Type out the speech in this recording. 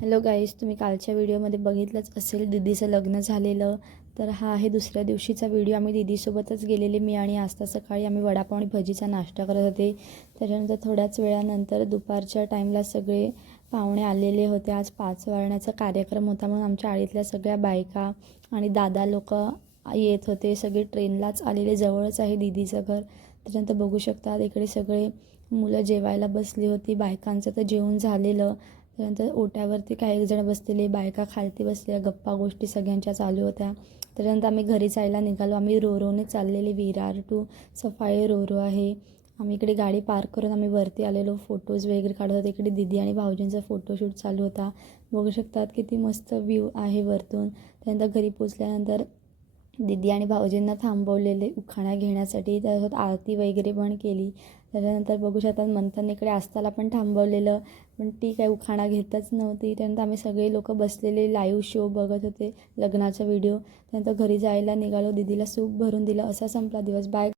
Hello guys, तुम्ही कालच्या व्हिडिओमध्ये बघितलंच असेल दीदीचं लग्न झालेलं. तर हा आहे दुसऱ्या दिवशीचा व्हिडिओ. आम्ही दीदीसोबतच गेलेले, मी आणि आस्था. सकाळी आम्ही वडापाव आणि भजीचा नाश्ता करत होते. त्याच्यानंतर थोड्याच वेळानंतर दुपारच्या टाईमला सगळे पाहुणे आलेले होते. आज 5 वाजण्याचा कार्यक्रम होता, म्हणून आमच्या आळीतल्या सगळ्या बायका आणि दादा लोक येत होते. सगळे ट्रेनलाच आलेले, जवळच आहे दीदीचं घर. त्याच्यानंतर बघू शकतात इकडे सगळे मुलं जेवायला बसली होती. बायकांचं तर जेवण झालेलं. त्यानंतर ओट्यावरती काही जण बसलेले, बायका खालती बसल्या, गप्पा गोष्टी सगळ्यांच्या चालू होत्या. त्याच्यानंतर आम्ही घरी जायला निघालो. आम्ही रोरोने चाललेले, विरार टू सफाळे रोरो आहे. आम्ही इकडे गाडी पार्क करून आम्ही वरती आलेलो, फोटोज वगैरे काढत होते. इकडे दीदी आणि भाऊजींचा फोटोशूट चालू होता. बघू शकतात किती मस्त व्ह्यू आहे वरतून. त्यानंतर घरी पोचल्यानंतर दीदी आणि भाऊजींना थांबवलेले उखाणा घेण्यासाठी. त्यासोबत आरती वगैरे पण केली. त्याच्यानंतर बघू शकतात मंथन इकडे आस्थाला पण थांबवलेलं, पण ती काय उखाणा घेतच नव्हती. त्यानंतर आम्ही सगळे लोक बसलेले लाईव्ह शो बघत होते, लग्नाचा व्हिडिओ. त्यानंतर घरी जायला निघालो. दीदीला सूप भरून दिलं. असा संपला दिवस. बाय.